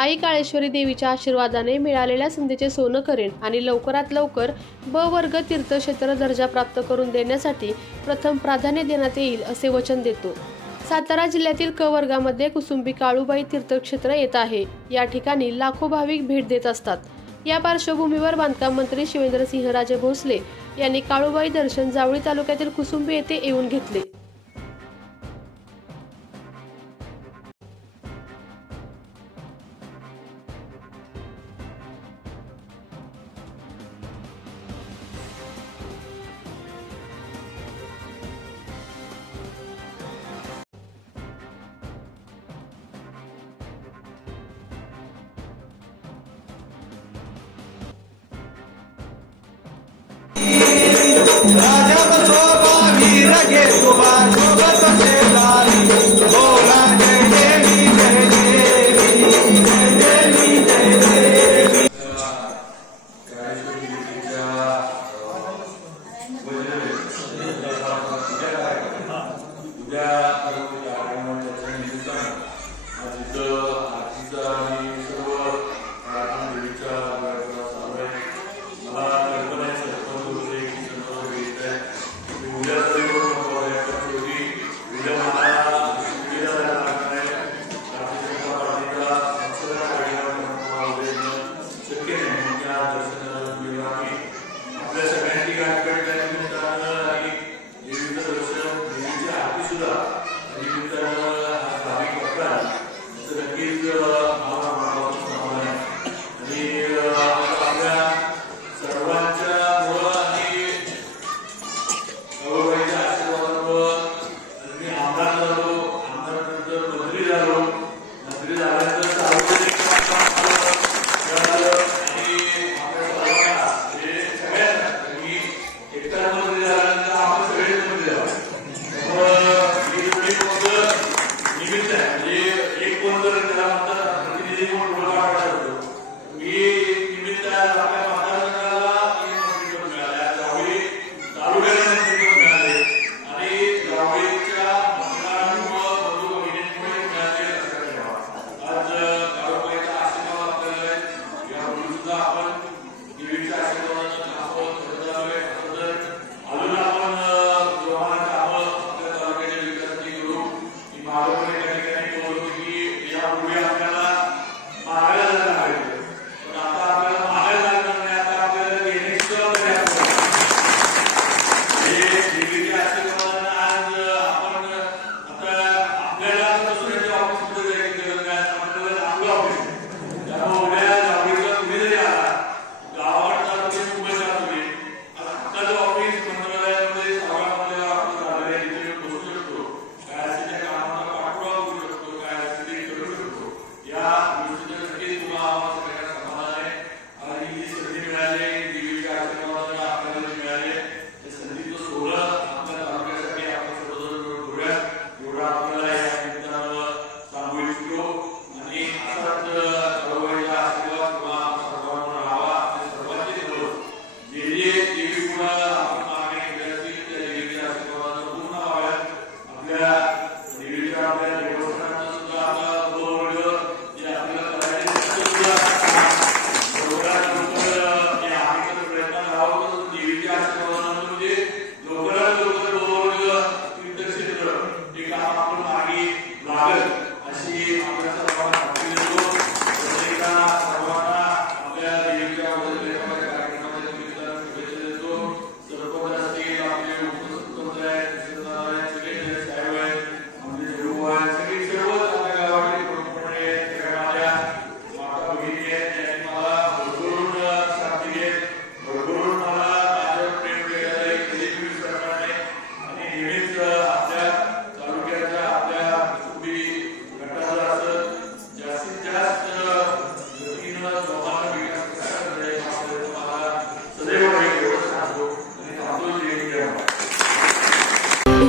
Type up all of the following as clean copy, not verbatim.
आई काळेश्वरी देवीच्या आशीर्वादाने मिळालेल्या संधीचे सोनं करेन आणि लवकरात लवकर ब वर्ग तीर्थक्षेत्र दर्जा प्राप्त करून देण्यासाठी प्रथम प्राधान्य देण्यात येईल असे वचन देतो। सातारा जिल्ह्यातील क वर्गामध्ये कुसुंबी काळूबाई तीर्थक्षेत्र येत आहे। या ठिकाणी लाखो भाविक भेट देत असतात। या पार्श्वभूमीवर बांधकाम मंत्री शिवेंद्रसिंहराजे भोसले यांनी काळूबाई दर्शन जावळी तालुक्यातील कुसुंबी येथे येऊन घेतले।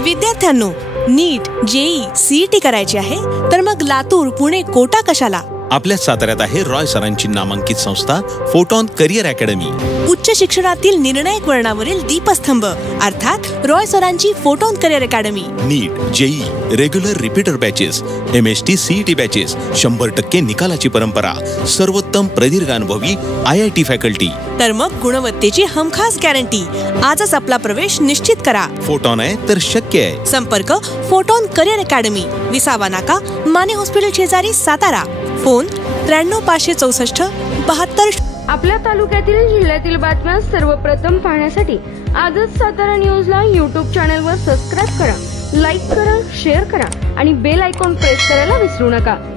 विद्यार्थ्यांनो, नीट, जेई, सीईटी करायची आहे तर मग लातूर, पुणे, कोटा कशाला? आपल्या साताऱ्यात आहे रॉय सरांची नामांकित संस्था फोटॉन करिअर अकॅडमी। उच्च शिक्षणातील निर्णायक वळणावरील दीपस्तंभ अर्थात रॉय सरांची photon career academy. NEET, JEE, regular repeater batches, MST CET batches, 100% निकालाची परंपरा, सर्वोत्तम प्रदीर्घ अनुभवी IIT फॅकल्टी, तर मग गुणवत्तेची हमखास गॅरंटी। आजच आपला प्रवेश निश्चित करा। फोटॉन आहे तर शक्य आहे। संपर्क फोटॉन करिअर अकॅडमी, विसावा नाका, माने हॉस्पिटल शेजारी, सातारा। फोन 93 564 72। आपल्या तालुक्यातील जिल्ह्यातील बातम्या सर्वप्रथम पाहण्यासाठी आजच सातारा न्यूजला YouTube चॅनलवर सबस्क्राईब करा, लाईक करा, शेअर करा आणि बेल आयकॉन प्रेस करायला विसरू नका।